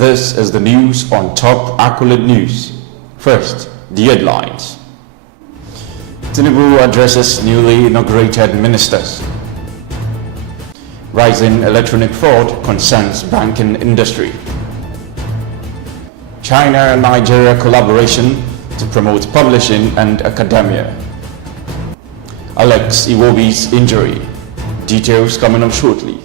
This is the news on Top Accolade News. First, the headlines. Tinubu addresses newly inaugurated ministers. Rising electronic fraud concerns banking industry. China and Nigeria collaboration to promote publishing and academia. Alex Iwobi's injury. Details coming up shortly.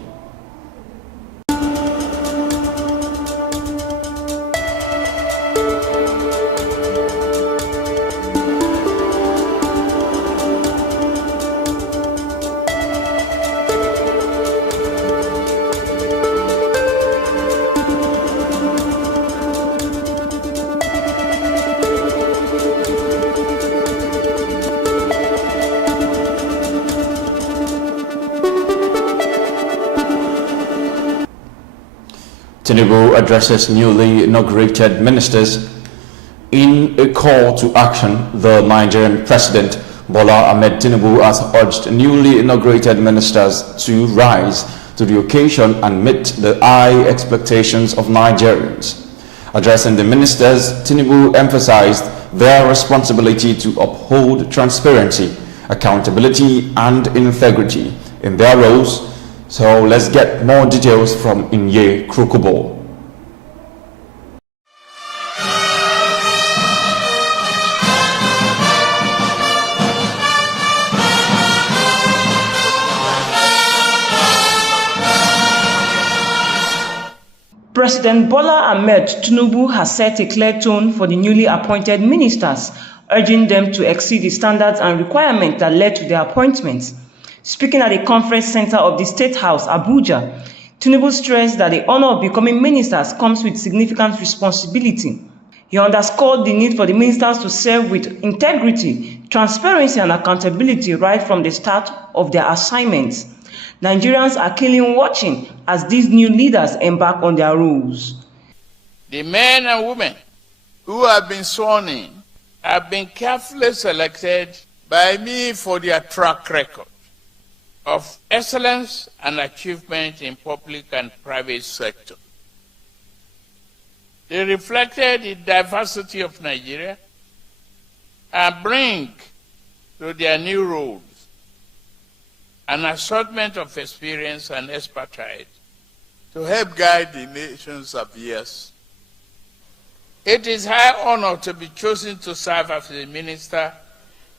Tinubu addresses newly inaugurated ministers. In a call to action, the Nigerian President Bola Ahmed Tinubu has urged newly inaugurated ministers to rise to the occasion and meet the high expectations of Nigerians. Addressing the ministers, Tinubu emphasized their responsibility to uphold transparency, accountability, and integrity in their roles. So let's get more details from Inye Krukubo. President Bola Ahmed Tinubu has set a clear tone for the newly appointed ministers, urging them to exceed the standards and requirements that led to their appointments. Speaking at the conference center of the State House, Abuja, Tinubu stressed that the honor of becoming ministers comes with significant responsibility. He underscored the need for the ministers to serve with integrity, transparency, and accountability right from the start of their assignments. Nigerians are keenly watching as these new leaders embark on their roles. The men and women who have been sworn in have been carefully selected by me for their track record of excellence and achievement in public and private sector. They reflected the diversity of Nigeria and bring to their new roles an assortment of experience and expertise to help guide the nation's affairs. It is high honor to be chosen to serve as a minister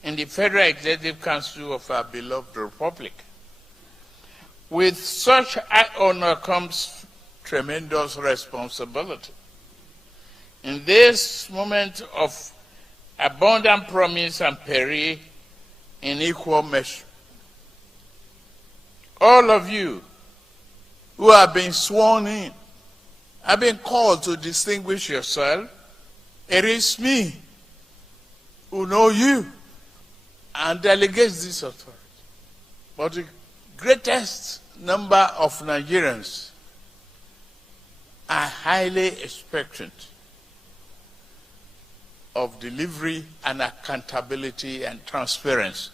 in the Federal Executive Council of our beloved Republic. With such high honor comes tremendous responsibility. In this moment of abundant promise and peril in equal measure, all of you who have been sworn in have been called to distinguish yourself. It is me who know you and delegates this authority. But the greatest number of Nigerians are highly expectant of delivery and accountability and transparency.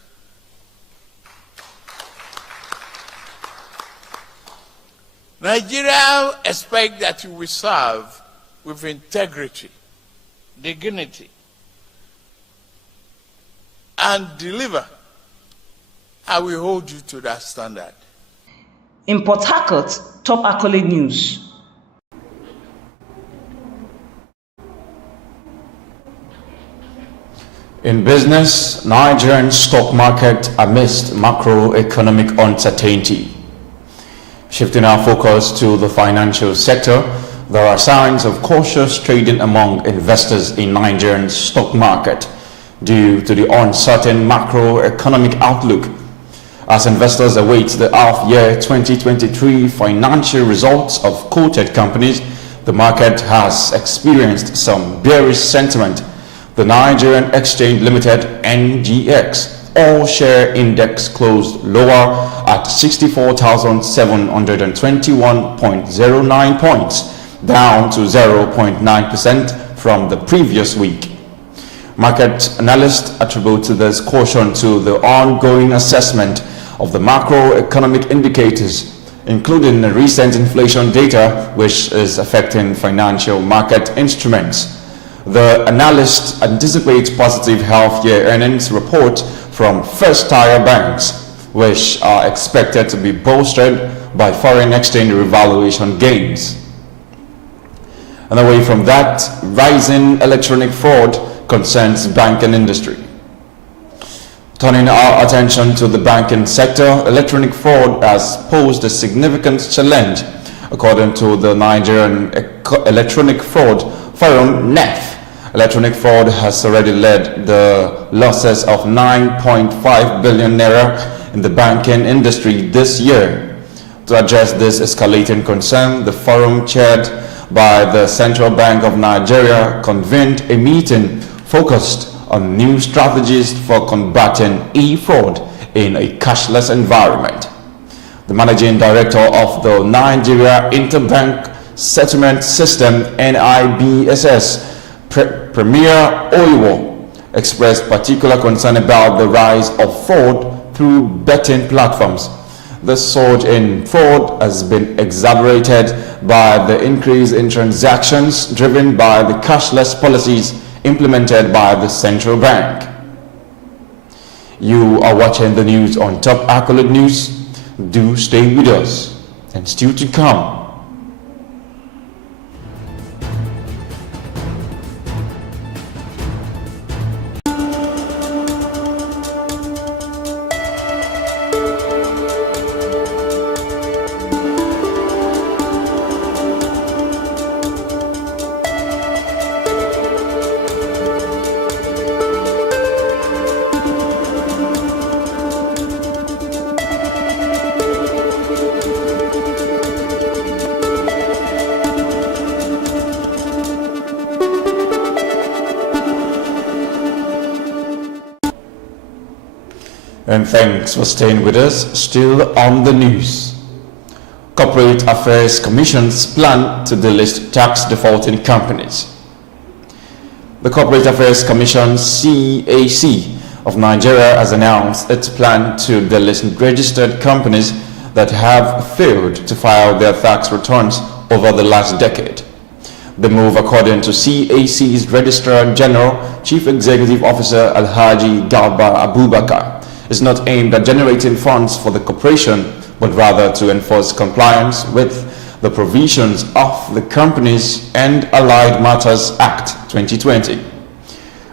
Nigeria expects that you will serve with integrity, dignity, and deliver. I will hold you to that standard. In Port Harcourt, Top Accolade News. In business, Nigerian stock market amidst macroeconomic uncertainty. Shifting our focus to the financial sector, there are signs of cautious trading among investors in Nigerian stock market due to the uncertain macroeconomic outlook. As investors await the half-year 2023 financial results of quoted companies, the market has experienced some bearish sentiment. The Nigerian Exchange Limited (NGX) all-share index closed lower at 64,721.09 points, down to 0.9% from the previous week. Market analysts attribute this caution to the ongoing assessment of the macroeconomic indicators including the recent inflation data, which is affecting financial market instruments. The analyst anticipates positive half-year earnings report from first-tier banks, which are expected to be bolstered by foreign exchange revaluation gains. And away from that, rising electronic fraud concerns banking industry. Turning our attention to the banking sector, electronic fraud has posed a significant challenge. According to the Nigerian Electronic Fraud Forum, NEF, electronic fraud has already led the losses of 9.5 billion naira in the banking industry this year. To address this escalating concern, the forum, chaired by the Central Bank of Nigeria, convened a meeting focused on new strategies for combating e-fraud in a cashless environment. The managing director of the Nigeria Interbank Settlement System, NIBSS, Premier Oiwo, expressed particular concern about the rise of fraud through betting platforms. The surge in fraud has been exacerbated by the increase in transactions driven by the cashless policies implemented by the central bank. You are watching the news on Top Accolade News. Do stay with us, and still to come. And thanks for staying with us. Still on the news. Corporate Affairs Commission's plan to delist tax defaulting companies. The Corporate Affairs Commission, CAC, of Nigeria has announced its plan to delist registered companies that have failed to file their tax returns over the last decade. The move, according to CAC's Registrar General, Chief Executive Officer Alhaji Galba Abubakar, is not aimed at generating funds for the corporation, but rather to enforce compliance with the provisions of the Companies and Allied Matters Act 2020.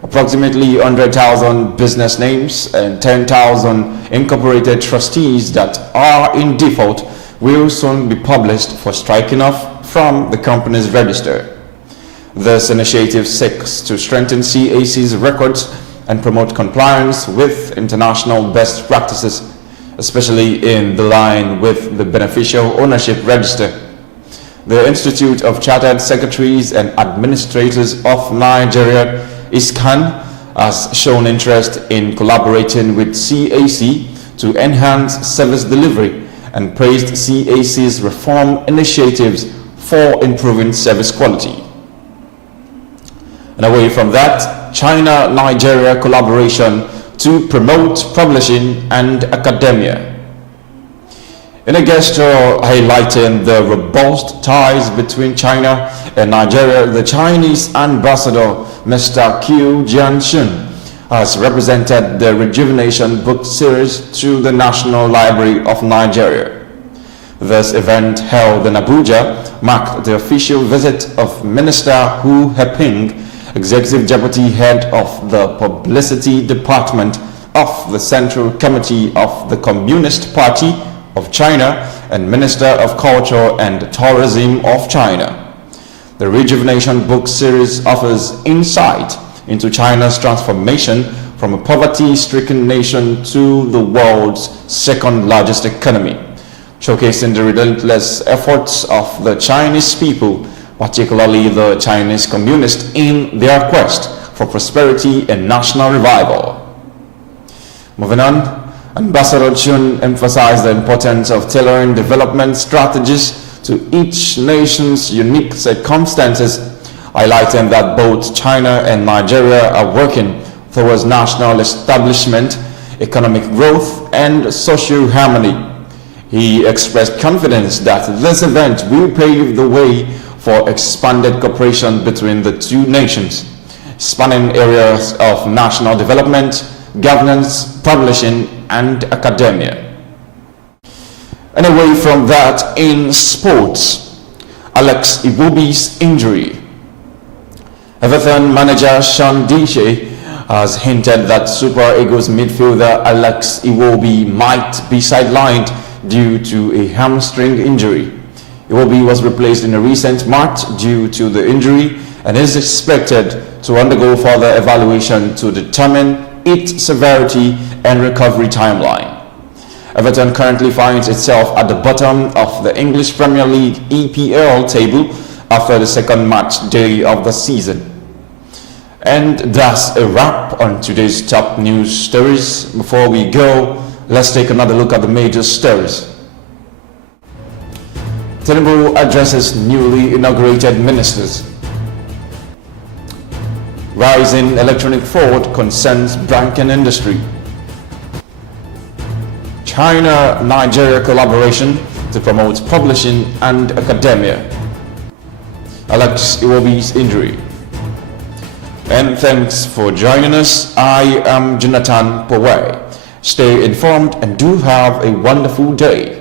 Approximately 100,000 business names and 10,000 incorporated trustees that are in default will soon be published for striking off from the company's register. This initiative seeks to strengthen CAC's records and promote compliance with international best practices, especially in the line with the Beneficial Ownership Register. The Institute of Chartered Secretaries and Administrators of Nigeria, ISCAN, has shown interest in collaborating with CAC to enhance service delivery and praised CAC's reform initiatives for improving service quality. And away from that, China-Nigeria collaboration to promote publishing and academia. In a gesture highlighting the robust ties between China and Nigeria, the Chinese ambassador, Mr. Qiu Jianxun, has represented the Rejuvenation book series to the National Library of Nigeria. This event, held in Abuja, marked the official visit of Minister Hu Heping, Executive Deputy Head of the Publicity Department of the Central Committee of the Communist Party of China and Minister of Culture and Tourism of China. The Rejuvenation book series offers insight into China's transformation from a poverty-stricken nation to the world's second-largest economy, showcasing the relentless efforts of the Chinese people, particularly the Chinese communists, in their quest for prosperity and national revival. Moving on, Ambassador Chun emphasized the importance of tailoring development strategies to each nation's unique circumstances, highlighting that both China and Nigeria are working towards national establishment, economic growth, and social harmony. He expressed confidence that this event will pave the way for expanded cooperation between the two nations, spanning areas of national development, governance, publishing, and academia. And away from that, in sports, Alex Iwobi's injury. Everton manager Sean Dyche has hinted that Super Eagles midfielder Alex Iwobi might be sidelined due to a hamstring injury. Iwobi was replaced in a recent match due to the injury and is expected to undergo further evaluation to determine its severity and recovery timeline. Everton currently finds itself at the bottom of the English Premier League EPL table after the second match day of the season. And that's a wrap on today's top news stories. Before we go, let's take another look at the major stories. Tinubu addresses newly inaugurated ministers. Rising electronic fraud concerns banking industry. China-Nigeria collaboration to promote publishing and academia. Alex Iwobi's injury. And thanks for joining us. I am Jonathan Poway. Stay informed and do have a wonderful day.